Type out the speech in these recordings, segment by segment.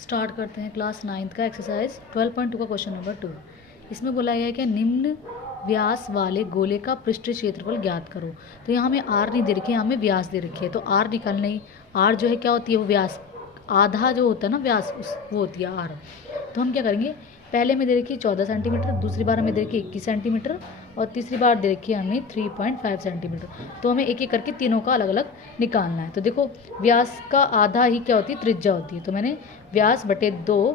Start करते हैं class 9th का एक्सरसाइज 12.2 का क्वेश्चन नंबर 2। इसमें बोला गया है कि निम्न व्यास वाले गोले का पृष्ठीय क्षेत्रफल ज्ञात करो। तो यहाँ हमें आर नहीं दे रखी है, हमें व्यास दे रखी है। तो आर निकालना ही, आर जो है क्या होती है, वो व्यास आधा जो होता है ना व्यास, उस वो होती है आर। तो हम क्या करेंगे, पहले में दे रखी है 14 सेंटीमीटर, दूसरी बार हमें दे रखी है 21 सेंटीमीटर और तीसरी बार दे रखी है हमें 3.5 सेंटीमीटर। तो हमें एक एक करके तीनों का अलग अलग निकालना है। तो देखो व्यास का आधा ही क्या होती है, त्रिज्या होती है। तो मैंने व्यास बटे 2,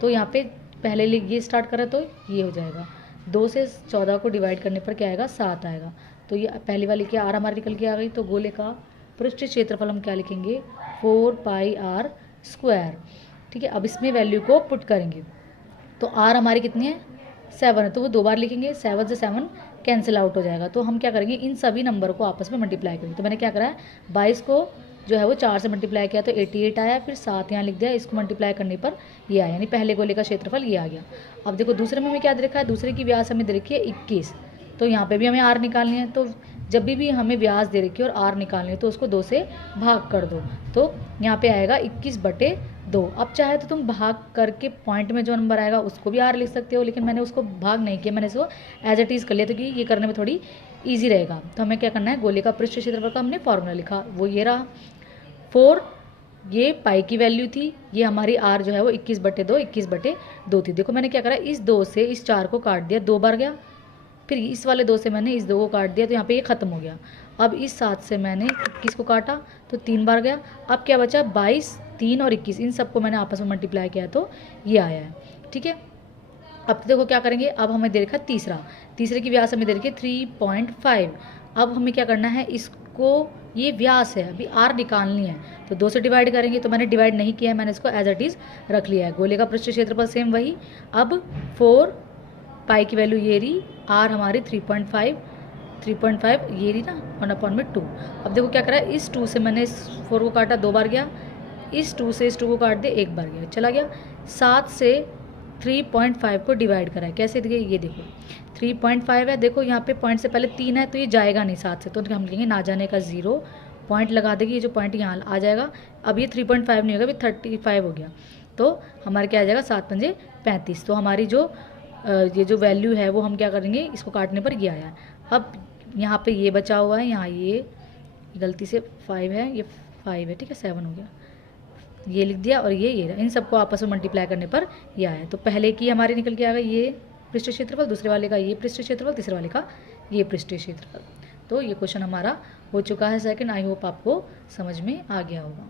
तो यहाँ पे पहले ये स्टार्ट करा तो ये हो जाएगा 2 से 14 को डिवाइड करने पर क्या आएगा, 7 आएगा। तो ये पहली वाली क्या आर हमारी निकल के आ गई। तो गोले का पृष्ठीय क्षेत्रफल हम क्या लिखेंगे, 4πr स्क्वायर। ठीक है, अब इसमें वैल्यू को पुट करेंगे। तो आर हमारी कितनी है, 7 है, तो वो 2 बार लिखेंगे, 7 से 7 कैंसिल आउट हो जाएगा। तो हम क्या करेंगे, इन सभी नंबर को आपस में मल्टीप्लाई करेंगे। तो मैंने क्या करा है, 22 को जो है वो 4 से मल्टीप्लाई किया तो 88 आया, फिर 7 यहाँ लिख दिया, इसको मल्टीप्लाई करने पर ये आया, यानी पहले गोले का क्षेत्रफल ये आ गया। अब देखो दूसरे में हमें क्या दे रखा है, दूसरे की व्यास हमें दे रखी है 21। तो यहाँ पे भी हमें आर निकालनी है। तो जब भी हमें व्यास दे रखी है और आर निकालनी है तो उसको 2 से भाग कर दो। तो यहाँ पे आएगा 21/2। अब चाहे तो तुम भाग करके पॉइंट में जो नंबर आएगा उसको भी आर लिख सकते हो, लेकिन मैंने उसको भाग नहीं किया, मैंने इसको एज इट इज़ कर लिया, तो कि ये करने में थोड़ी ईजी रहेगा। तो हमें क्या करना है, गोले का पृष्ठीय क्षेत्रफल का हमने फॉर्मूला लिखा, वो ये रहा 4। ये पाई की वैल्यू थी, ये हमारी आर जो है वो 21/2 थी। देखो मैंने क्या करा, इस 2 से इस 4 को काट दिया, 2 बार गया, फिर इस वाले 2 से मैंने इस 2 को काट दिया, तो यहाँ पे ये ख़त्म हो गया। अब इस 7 से मैंने 21 को काटा तो 3 बार गया। अब क्या बचा, 22, 3 और 21, इन सबको मैंने आपस में मल्टीप्लाई किया तो ये आया है। ठीक है, अब तो देखो क्या करेंगे, अब हमें दे रखा तीसरे की व्यास हमें दे रखी 3.5। अब हमें क्या करना है, इसको ये व्यास है, अभी आर निकालनी है, तो 2 से डिवाइड करेंगे। तो मैंने डिवाइड नहीं किया है, मैंने इसको एज इट इज़ रख लिया है। गोले का पृष्ठीय क्षेत्रफल सेम वही। अब 4 पाई की वैल्यू ये रही, आर हमारी 3.5 ये रही ना, 1/2। अब देखो क्या करा है, इस 2 से मैंने इस 4 को काटा, 2 बार गया, इस 2 से इस 2 को काट दिया, 1 बार गया, चला गया। 7 से 3.5 को डिवाइड करा है, कैसे देखिए, ये देखो 3.5 है, देखो यहाँ पे पॉइंट से पहले 3 है तो ये जाएगा नहीं 7 से, तो हम लिखेंगे ना जाने का 0, पॉइंट लगा देगी, ये जो पॉइंट यहाँ आ जाएगा। अब ये 3.5 नहीं होगा, अभी 35 हो गया, तो हमारे क्या आ जाएगा, 7×5 35। तो हमारी जो ये जो वैल्यू है वो हम क्या करेंगे, इसको काटने पर ये आया है। अब यहाँ पे ये बचा हुआ है, यहाँ ये गलती से 5 है, ये 5 है, ठीक है, 7 हो गया, ये लिख दिया, और ये इन सबको आपस में मल्टीप्लाई करने पर ये आया। तो पहले की हमारे निकल के आ गई ये पृष्ठीय क्षेत्रफल, दूसरे वाले का ये पृष्ठीय क्षेत्रफल, तीसरे वाले का ये पृष्ठीय क्षेत्रफल। तो ये क्वेश्चन हमारा हो चुका है सेकंड। आई होप आपको समझ में आ गया होगा।